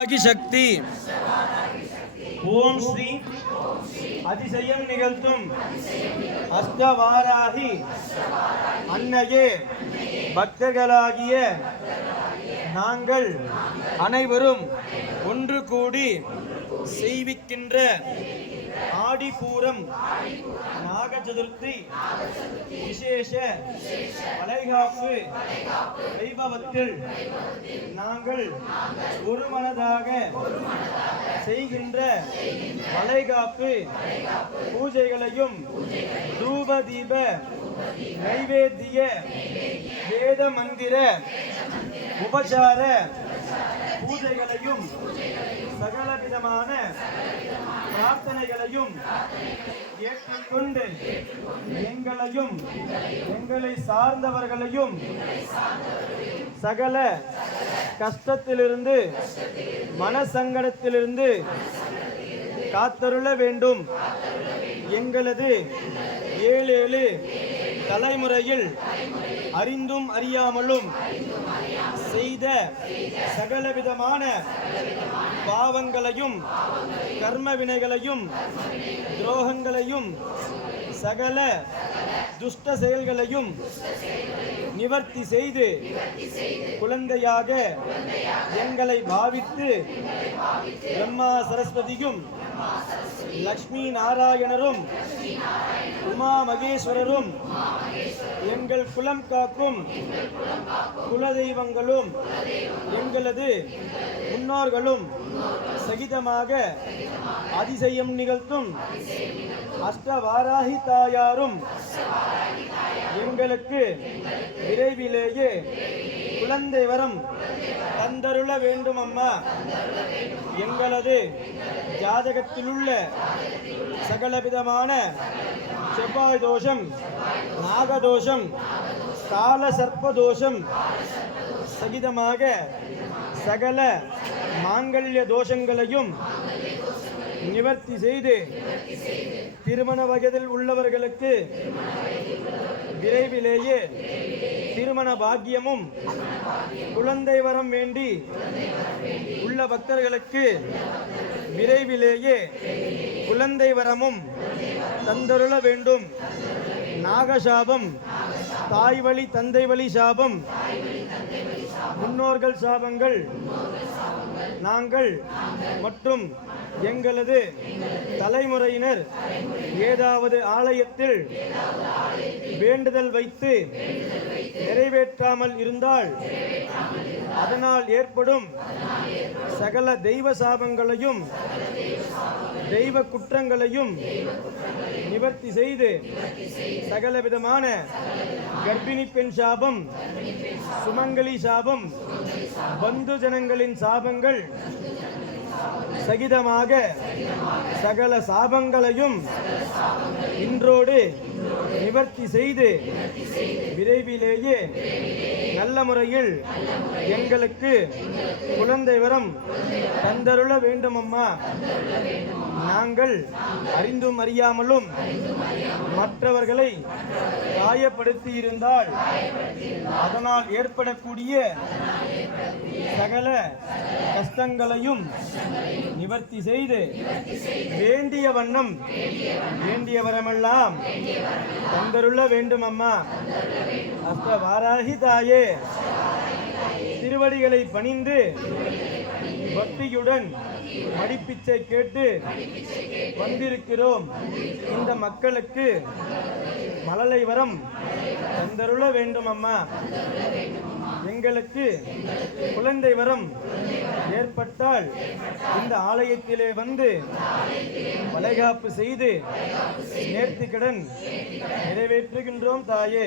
சக்தி ஓம் ஸ்ரீ அதிசயம் நிகழ்த்தும் அஸ்தவாராகி அன்னையே பக்தர்களாகிய நாங்கள் அனைவரும் ஒன்று கூடி செய்விக்கின்ற ஆடிப்பூரம் நாக சதுர்த்தி விசேஷ வளைகாப்பு வைபவத்தில் நாங்கள் ஒரு மனதாக செய்கின்ற வளைகாப்பு பூஜைகளையும் தூப தீப நைவேத்திய வேத மந்திர உபசார பூஜைகளையும் சகல விதமான பிரார்த்தனைகளையும் ஏற்றுக்கொண்டு எங்களையும் எங்களை சார்ந்தவர்களையும் சகல கஷ்டத்திலிருந்து மனசங்கடத்திலிருந்து காத்தருள வேண்டும். எங்களது ஏழு ஏழு தலைமுறையில் அறிந்தும் அறியாமலும் செய்த சகலவிதமான பாவங்களையும் கர்ம வினைகளையும் துரோகங்களையும் சகல துஷ்ட செயல்களையும் நிவர்த்தி செய்து குழந்தையாக எங்களை பாவித்து பிரம்மா சரஸ்வதியும் லக்ஷ்மி நாராயணரும் உமா மகேஸ்வரரும் எங்கள் குலம் காக்கும் குலதெய்வங்களும் எங்களது முன்னோர்களும் சகிதமாக அதிசயம் நிகழ்த்தும் அஷ்டவாராகி தாயாரும் எங்களுக்கு விரைவிலேயே குழந்தை வரம் தந்தருள வேண்டும் அம்மா எங்களது ஜாதகத்திலுள்ள சகலவிதமான செவ்வாய் தோஷம் நாகதோஷம் கால சர்ப்பதோஷம் சகிதமாக சகல மாங்கல்ய தோஷங்களையும் நிவர்த்தி செய்து திருமண வயதில் உள்ளவர்களுக்கு விரைவிலேயே திருமண பாக்கியமும் குழந்தை வரம் வேண்டி உள்ள பக்தர்களுக்கு விரைவிலேயே குழந்தை வரமும் தந்தருள வேண்டும். நாகசாபம் தாய் வழி தந்தை வழி சாபம். முன்னோர்கள் சாபங்கள். நாங்கள் மற்றும் எங்களது தலைமுறையினர் ஏதாவது ஆலயத்தில் வேண்டுதல் வைத்து நிறைவேற்றாமல் இருந்தால் அதனால் ஏற்படும் சகல தெய்வ சாபங்களையும் தெய்வ குற்றங்களையும் நிவர்த்தி செய்து சகல விதமான கர்ப்பிணி பெண் சாபம் சுமங்கலி சாபம் பந்து ஜனங்களின் சாபங்கள் சகிதமாக சகல சாபங்களையும் இன்றோடு நிவர்த்தி செய்து விரைவிலேயே நல்ல முறையில் எங்களுக்கு குழந்தை வரம் தந்தருள வேண்டும் அம்மா நாங்கள் அறிந்தும் அறியாமலும் மற்றவர்களை காயப்படுத்தி இருந்தால் அதனால் ஏற்படக்கூடிய சகல கஷ்டங்களையும் நிவர்த்தி செய்து வேண்டிய வண்ணம் வேண்டிய வரமெல்லாம் தந்தருள வேண்டும் அம்மா அஸ்த வாராகி தாயே திருவடிகளை பணிந்து பக்தியுடன் மடிப்பிச்சை கேட்டு வந்திருக்கிறோம். இந்த மக்களுக்கு மழலை வரம் தந்தருள வேண்டும் அம்மா எங்களுக்கு குழந்தை வரம் ஏற்பட்டால் இந்த ஆலயத்திலே வந்து வளைகாப்பு செய்து நேர்த்திக்கடன் நிறைவேற்றுகின்றோம் தாயே.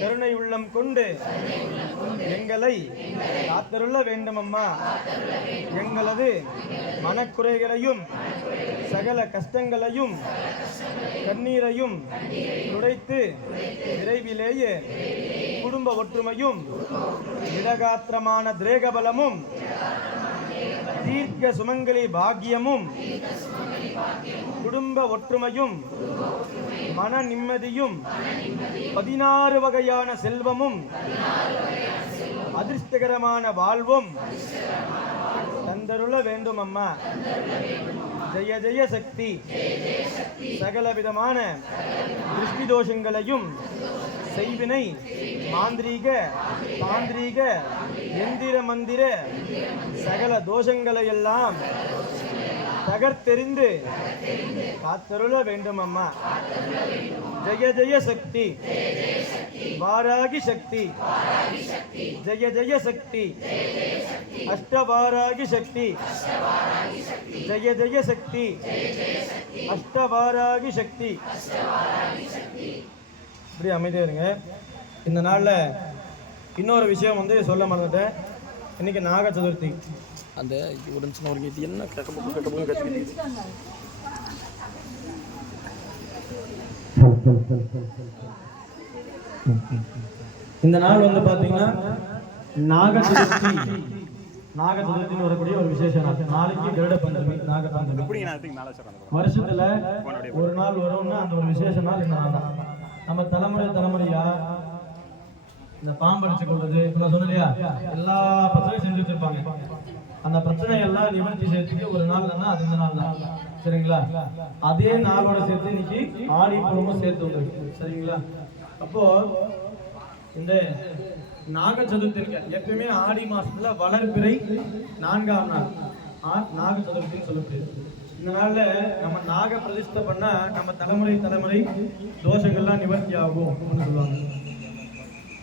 கருணை உள்ளம் கொண்டு எங்களை காத்தருள வேண்டும் அம்மா எங்களது மனக்குறைகளையும் சகல கஷ்டங்களையும் கண்ணீரையும் துடைத்து விரைவிலேயே குடும்ப ஒற்றுமையும் இடகாத்திரமான திரேகபலமும் தீர்க்க சுமங்கலி பாக்கியமும் குடும்ப ஒற்றுமையும் மன நிம்மதியும் பதினாறு வகையான செல்வமும் அதிர்ஷ்டகரமான வாழ்வும் தந்தருள வேண்டும் அம்மா. ஜெய ஜெய சக்தி. சகல விதமான திருஷ்டி தோஷங்களையும் செய்வினை மாந்திரீக தாந்திரீக எந்திர மந்திர சகல தோஷங்களை எல்லாம் தகர்த்தெறிந்து காத்தருள வேண்டும் அம்மா ஜெய ஜெய சக்தி. வாராகி சக்தி. ஜெய ஜெய சக்தி. அஷ்டவாராகி சக்தி. ஜெய ஜெய சக்தி. அஷ்டவாராகி சக்தி. இப்படி அமைதியாக இருங்க. இந்த நாளில் இன்னொரு விஷயம் வந்து சொல்ல மறந்துட்டேன். இன்னைக்கு நாக சதுர்த்தி. அந்த ஒரு நிமிஷம் ஒரு இது என்ன கக்க போக்கு கக்க போக்கு கத்திக்கிட்டு இந்த நாள் வந்து பார்த்தீங்கன்னா நாக சதுர்த்தி. நாக சதுர்த்தின்னு வரக்கூடிய ஒரு விசேஷ நாள். நாளைக்கு கருட பஞ்சமி நாக பஞ்சமி. வருஷத்துல ஒரு நாள் வரும்னா அந்த ஒரு விசேஷ நாள் இந்த நாள் தான். நம்ம தலைமுறை தலைமுறையா இந்த பாம்பு அடிச்சு கொள்றது இப்ப நான் இல்லையா எல்லா பிரச்சனையும் செஞ்சு வச்சிருப்பாங்க. அந்த பிரச்சனை எல்லாம் நிவர்த்தி செய்யறதுக்கு ஒரு நாள் தானே அது இந்த நாள் தான். சரிங்களா? அதே நாளோட சேர்த்து இன்னைக்கு ஆடி பூர்வமும் சேர்த்து வந்திருக்கு சரிங்களா? அப்போ இந்த நாக சதுர்த்தி இருக்க எப்பயுமே ஆடி மாசத்துல வளர்பிறை நான்காம் நாள். ஆ- நாக சதுர்த்தின்னு சொல்லப்படுது. இந்த நம்ம நாக பிரதிஷ்டை பண்ணா நம்ம தலைமுறை தலைமுறை தோஷங்கள்லாம் நிவர்த்தி ஆகும் அப்படின்னு சொல்லுவாங்க.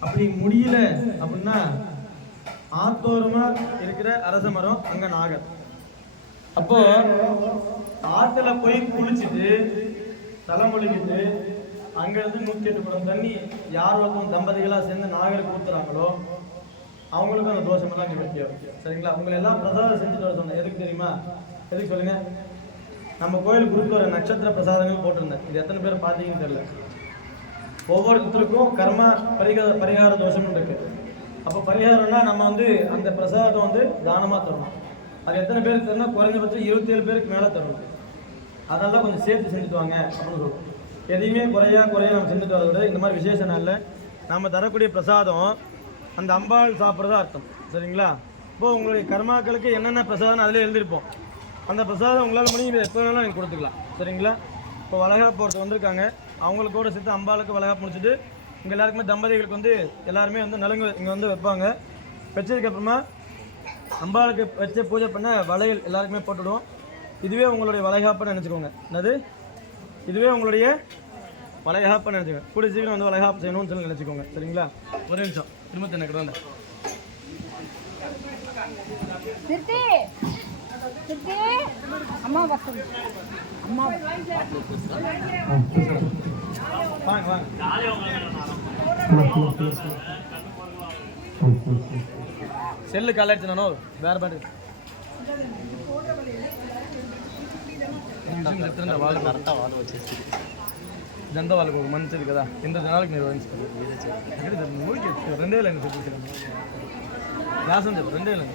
அப்படி முடியல அப்படின்னா ஆத்தோரமா இருக்கிற அரச மரம் அங்க நாகர். அப்போ ஆத்துல போய் குளிச்சுட்டு தலைமொழிக்கிட்டு அங்கேருந்து நூற்றி நூத்தி எட்டு குடம் தண்ணி யார் ஒருத்தவங்க தம்பதிகளா சேர்ந்து நாகருக்கு ஊற்றுறாங்களோ அவங்களுக்கும் அந்த தோஷமெல்லாம் நிவர்த்தி ஆகும். சரிங்களா? உங்களை எல்லாம் பிரசாதம் செஞ்சுட்டு வர சொன்னேன். எதுக்கு தெரியுமா? எதுக்கு சொல்லுங்க? நம்ம கோயில் குரூப்ல ஒரு நட்சத்திர பிரசாதங்கள் போட்டிருந்தேன். இது எத்தனை பேர் பார்த்தீங்கன்னு தெரியல. ஒவ்வொருத்தருக்கும் கர்ம பரிகார பரிகார தோஷம்னு இருக்கு. அப்போ பரிகாரம்னா நம்ம வந்து அந்த பிரசாதம் வந்து தானமாக தரணும். அது எத்தனை பேருக்கு தரணும் குறைஞ்சபட்சம் இருபத்தி ஏழு பேருக்கு மேலே தரணும். அதனால கொஞ்சம் சேர்த்து செஞ்சுட்டு வாங்க அப்படின்னு சொல்லுவோம் எதையுமே குறையா குறையா நம்ம செஞ்சுட்டு வரத விட இந்த மாதிரி விசேஷ நாளில் நம்ம தரக்கூடிய பிரசாதம் அந்த அம்பாள் சாப்பிட்றதா அர்த்தம். சரிங்களா? இப்போது உங்களுடைய கர்மாக்களுக்கு என்னென்ன பிரசாதம் அதில் எழுதியிருப்போம். அந்த பிரசாதம் உங்களால் முடியும் எப்போ வேணாலும் நீங்கள் கொடுத்துக்கலாம். சரிங்களா? இப்போ வளகாப்பு ஒருத்தர் வந்திருக்காங்க. அவங்களுக்கு கூட சேர்த்து அம்பாளுக்கு வளகாப்பு முடிச்சுட்டு இங்கே எல்லாருக்குமே தம்பதிகளுக்கு வந்து எல்லாருமே வந்து நலுங்கு இங்கே வந்து வைப்பாங்க. வச்சதுக்கப்புறமா அம்பாளுக்கு வச்ச பூஜை பண்ண வளையல் எல்லாருக்குமே போட்டுடுவோம். இதுவே உங்களுடைய வளைகாப்புன்னு நினச்சிக்கோங்க. என்னது? இதுவே உங்களுடைய வளைகாப்புன்னு நினச்சிக்கோங்க. கூடிய சீக்கிரம் வந்து வளைகாப்பு செய்யணும்னு சொல்லி நினச்சிக்கோங்க. சரிங்களா? ஒரு நிமிஷம். திரும்ப தென்னை வந்தேன் அம்மா வசந்த் அம்மா வாங்க வாங்க செல்லு கால் அடிச்சுனானோ வேற பாட்டு கரெக்டாக வாழ வச்சு జంత వాళ్ళకు ఒక మంచిది కదా ఇంత జనాలకు నిర్వహించుకోవాలి ఎక్కడ చెప్పు? ఊరికే చెప్పు. రెండే లైన్ చెప్పు వ్యాసం చెప్పు రెండే లైన్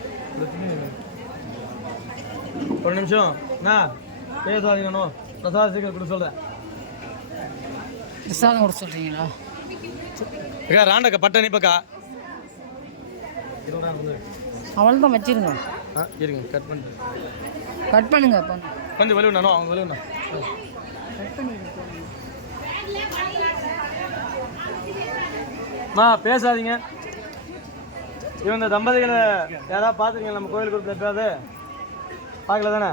ஒரு நிமிஷம். என்ன பேசாதீங்க నేను பிரசாத சீக்கிரம் கொடுக்க சொல்கிறேன் பிரசாதம் கூட சொல்றீங்களா? அக்கா ராண்டக்கா பட்டை நிப்பக்கா அவள் தான் வச்சிருங்க ஆ இருங்க கட் பண்ணிட்டு. கட் பண்ணுங்க அப்போ. கொஞ்சம் வலுவண்ணா அவங்க வலுவண்ணா மா பேசாதீங்க. இவங்க தம்பதிகளை யாராவது பார்த்துருக்கீங்க நம்ம கோயில் குரூப்பில் எப்பயாவது? பார்க்கல தானே?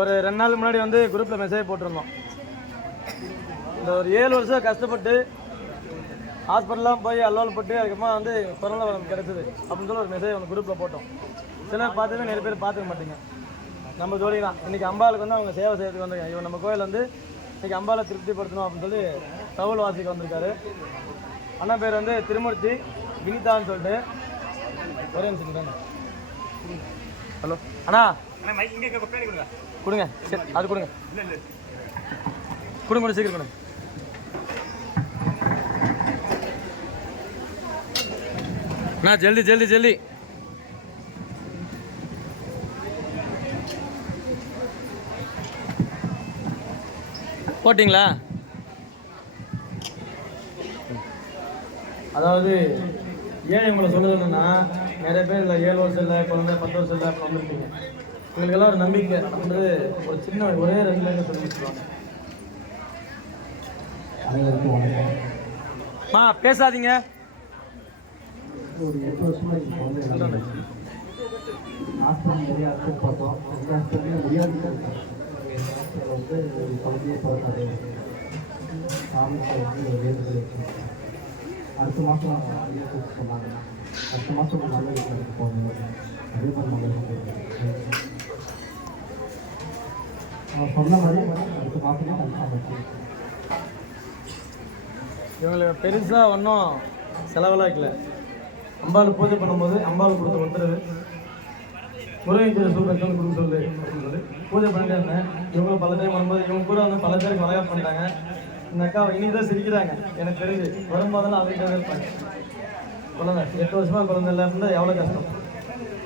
ஒரு ரெண்டு நாள் முன்னாடி வந்து குரூப்பில் மெசேஜ் போட்டிருந்தோம். இந்த ஒரு ஏழு வருஷம் கஷ்டப்பட்டு ஹாஸ்பிட்டல்லாம் போய் அல்லோல் பட்டு அதுக்கப்புறமா வந்து கொரோனா வரம் கிடச்சிது அப்படின்னு சொல்லி ஒரு மெசேஜ் ஒன்று குரூப்பில் போட்டோம். சிலர் பார்த்துட்டு நிறைய பேர் பார்த்துக்க மாட்டீங்க. நம்ம ஜோடி தான். இன்றைக்கி அம்பாளுக்கு வந்து அவங்க சேவை செய்யறதுக்கு வந்திருக்காங்க. இவன் நம்ம கோயில் வந்து இன்றைக்கி அம்பாளை திருப்திப்படுத்தணும் அப்படின்னு சொல்லி தகவல் வாசிக்கு வந்திருக்காரு. அண்ணா பேர் வந்து திருமூர்த்தி வினிதான்னு சொல்லிட்டு. ஒரே நிமிஷம் ஹலோ. அண்ணா கொடுங்க. சரி அது கொடுங்க. கொடுங்க கொடுங்க சீக்கிரம் கொடுங்க. அண்ணா ஜல்தி ஜல்தி ஜல்தி. போட்டிங்களா? அதாவது ஏன் இவங்களை சொல்லுதுன்னா நிறைய பேர் இல்லை ஏழு வருஷம் இல்லை குழந்தை பத்து வருஷம் இல்லை அப்படி வந்திருப்பீங்க. உங்களுக்கெல்லாம் ஒரு நம்பிக்கை. வந்து ஒரு சின்ன ஒரே ரெண்டு லைன் சொல்லி வச்சுருவாங்க மா பேசாதீங்க. ஒரு எட்டு வருஷமா இந்த குழந்தை ஹாஸ்பிட்டல் நிறைய ஹாஸ்பிட்டல் பார்த்தோம் எந்த ஹாஸ்பிட்டலையும் ஹாஸ்பிட்டல் வந்து ஒரு குழந்தைய சாமிக்கு வந்து அடுத்த மாதம் சொன்னாங்க. அடுத்த மாதம் நல்ல வீட்டில் போகணும். அதே மாதிரி நல்ல அவன் சொன்ன மாதிரி அடுத்த மாதமே கன்ஃபார்ம் வச்சு இவங்களுக்கு பெருசாக ஒன்றும் செலவெல்லாம் வைக்கல. அம்பாள் பூஜை பண்ணும்போது அம்பாள் கொடுத்த உத்தரவு முருகன் சூப்பர் கொடுக்க சொல்லு அப்படின்னு சொல்லி. பூஜை பண்ணிட்டே இருந்தேன். இவங்க பல டைம் வரும்போது இவங்க கூட வந்து பல பேருக்கு வளையா பண்ணிட்டாங்க. இந்த அக்கா இன்னைக்கு தான் சிரிக்கிறாங்க. எனக்கு தெரியுது. வரும்போதெல்லாம் தான் இருப்பாங்க. குழந்தை எட்டு வருஷமா குழந்தை இல்லை அப்படின்னா எவ்வளோ கஷ்டம்.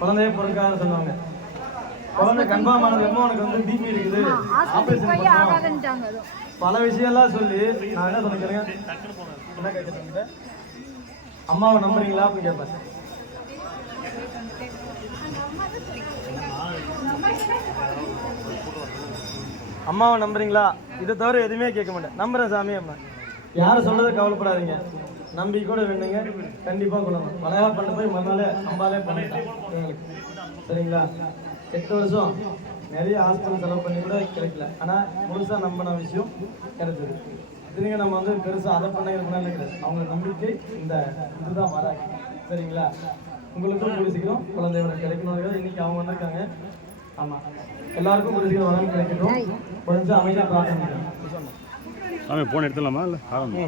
குழந்தையே பொறுக்காதுன்னு சொன்னாங்க. குழந்தை கன்ஃபார்ம் ஆனது எப்போ உனக்கு வந்து பிபி இருக்குது. ஆப்ரேஷன் பண்ணணும் பல விஷயம்லாம் சொல்லி நான் என்ன சொல்லிக்கிறேன் என்ன கேட்குறேன் அம்மாவை நம்புறீங்களா அப்படின்னு கேட்பேன் அம்மாவை நம்புறீங்களா? இதை தவிர எதுவுமே கேட்க மாட்டேன். நம்புறேன் சாமி அம்மா. யாரும் சொல்றது கவலைப்படாதீங்க. நம்பி கூட வேணுங்க கண்டிப்பாக கொள்ளணும் மலையாள பண்ண போய் மறுநாளே அம்பாலே பண்ணிட்டேன் சரிங்களா? எட்டு வருஷம் நிறைய ஹாஸ்பிட்டல் செலவு பண்ணி கூட கிடைக்கல. ஆனால் முழுசாக நம்பின விஷயம் கிடைச்சது இதுங்க நம்ம வந்து பெருசாக அதை பண்ண இது பண்ண அவங்க நம்பிக்கை இந்த இதுதான் வராங்க சரிங்களா? உங்களுக்கும் கூடிய சீக்கிரம் குழந்தையோட கிடைக்கணும் இன்னைக்கு அவங்க வந்திருக்காங்க. ஆமாம் எல்லாருக்கும் கூடிய சீக்கிரம் வரம் கிடைக்கட்டும். கொஞ்சம் அமைதியாக பிரார்த்தனை பண்ணுங்க. சாமி போன் எடுத்துடலாமா? இல்லை ஆரம்பி